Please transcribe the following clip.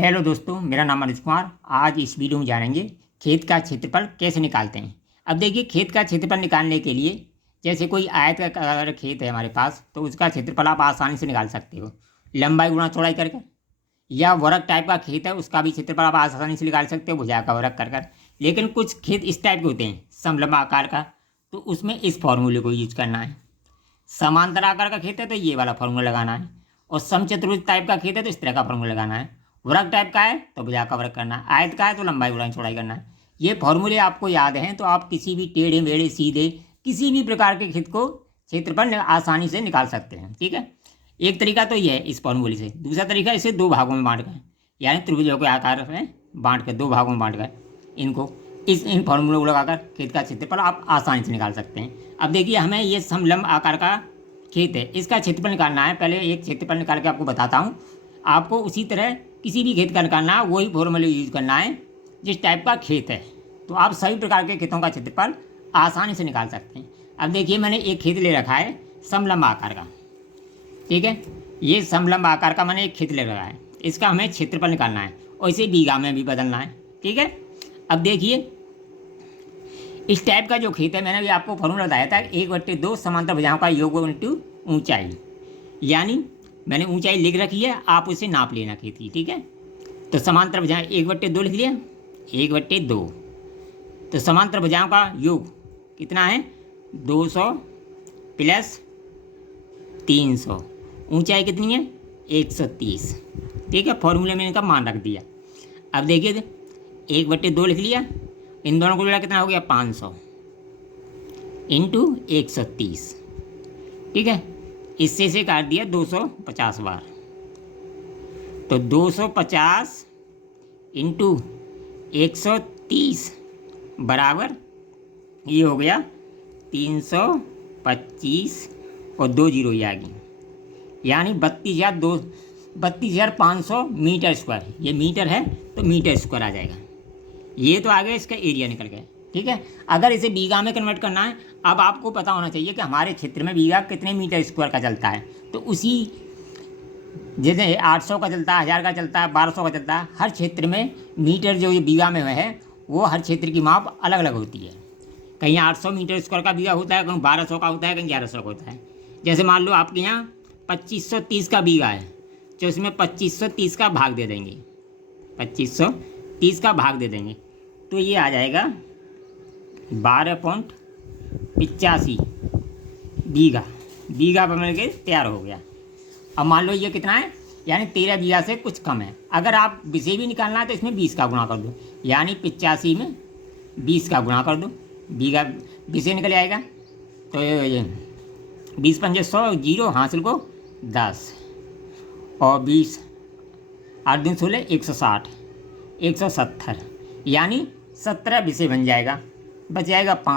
Hello दोस्तों, मेरा नाम अनुज कुमार। आज इस वीडियो में जानेंगे खेत का क्षेत्रफल कैसे निकालते हैं। अब देखिए, खेत का क्षेत्रफल निकालने के लिए जैसे कोई आयत का अगर खेत है हमारे पास, तो उसका क्षेत्रफल आप आसानी से निकाल सकते हो लंबाई गुणा चौड़ाई करके। या वर्ग टाइप का खेत है, उसका भी क्षेत्रफल आप आसानी से निकाल सकते हो भुजा का वर्ग कर कर। लेकिन कुछ खेत इस टाइप के होते हैं समलंब आकार का, तो उसमें इस फॉर्मूले को यूज करना है। समांतर आकार का खेत है तो ये वाला फॉर्मूला लगाना है, और समचतुर्भुज टाइप का खेत है तो इस तरह का फॉर्मूला लगाना है। वर्ग टाइप का है तो भुजा का वर्ग करना है, आयत का है तो लंबाई गुणा चौड़ाई करना है। ये फॉर्मूले आपको याद हैं तो आप किसी भी टेढ़े मेढ़े सीधे किसी भी प्रकार के खेत को क्षेत्रफल आसानी से निकाल सकते हैं। ठीक है, एक तरीका तो ये है इस फॉर्मूले से। दूसरा तरीका इसे दो भागों में बांट कर, यानी त्रिभुजों के आकार में बांट कर, दो भागों में बांट कर इनको इन फॉर्मूलों को लगाकर खेत का क्षेत्रफल आप आसानी से निकाल सकते हैं। अब देखिए, हमें ये समलंब आकार का खेत है, इसका क्षेत्रफल निकालना है। पहले एक क्षेत्रफल निकाल के आपको बताता हूँ। आपको उसी तरह किसी भी खेत का निकालना है, वही फॉर्मूला यूज करना है जिस टाइप का खेत है। तो आप सभी प्रकार के खेतों का क्षेत्रफल आसानी से निकाल सकते हैं। अब देखिए, मैंने एक खेत ले रखा है समलंब आकार का। ठीक है, ये समलंब आकार का मैंने एक खेत ले रखा है, इसका हमें क्षेत्रफल निकालना है और इसे बीघा में भी बदलना है। ठीक है, अब देखिए, इस टाइप का जो खेत है, मैंने भी आपको फॉर्मूला बताया था 1/2 समांतर भुजाओं का योग इंटू ऊंचाई। यानी मैंने ऊंचाई लिख रखी है, आप उसे नाप लेना खेत की। ठीक है, तो समांतर भुजाएं 1/2 लिख लिया, 1/2। तो समांतर भुजाओं का योग कितना है, 200 प्लस 300। ऊंचाई कितनी है, 130। ठीक है, फॉर्मूले में इनका मान रख दिया। अब देखिए, 1/2 लिख लिया, इन दोनों को जोड़ा कितना हो गया, 500 इंटू 130। ठीक है, इससे से काट दिया 250 बार, तो 250 इंटू 130 बराबर ये हो गया 325 और 2 जीरो ये आ गई, यानी 32,500 मीटर स्क्वायर। ये मीटर है तो मीटर स्क्वायर आ जाएगा। ये तो आ गया इसका एरिया निकल गया। ठीक है, अगर इसे बीघा में कन्वर्ट करना है, अब आपको पता होना चाहिए कि हमारे क्षेत्र में बीघा कितने मीटर स्क्वायर का चलता है। तो उसी जैसे 800 का चलता है, 1000 का चलता है, 1200 का चलता है, हर क्षेत्र में मीटर जो ये बीघा में है वो हर क्षेत्र की माप अलग अलग होती है। कहीं 800 मीटर स्क्वायर का बीघा होता है, कहीं 1200 का होता है, कहीं 1100 का होता है। जैसे मान लो आपके यहाँ 2530 का बीघा है, तो इसमें 2530 का भाग दे देंगे, 2530 का भाग दे देंगे, तो ये आ जाएगा 12.85 बीघा। बीघा पर मिल के तैयार हो गया। अब मान लो ये कितना है, यानी 13 बीघा से कुछ कम है। अगर आप विषय भी निकालना है तो इसमें 20 का गुणा कर दो, यानी 85 में 20 का गुणा कर दो, बीघा विषय निकल आएगा। तो ये 20 पंजे 100, जीरो हासिल को 10, और 20 8 दिन 16, 160, 170, यानी 17 विषय बन जाएगा। बच जाएगा 5।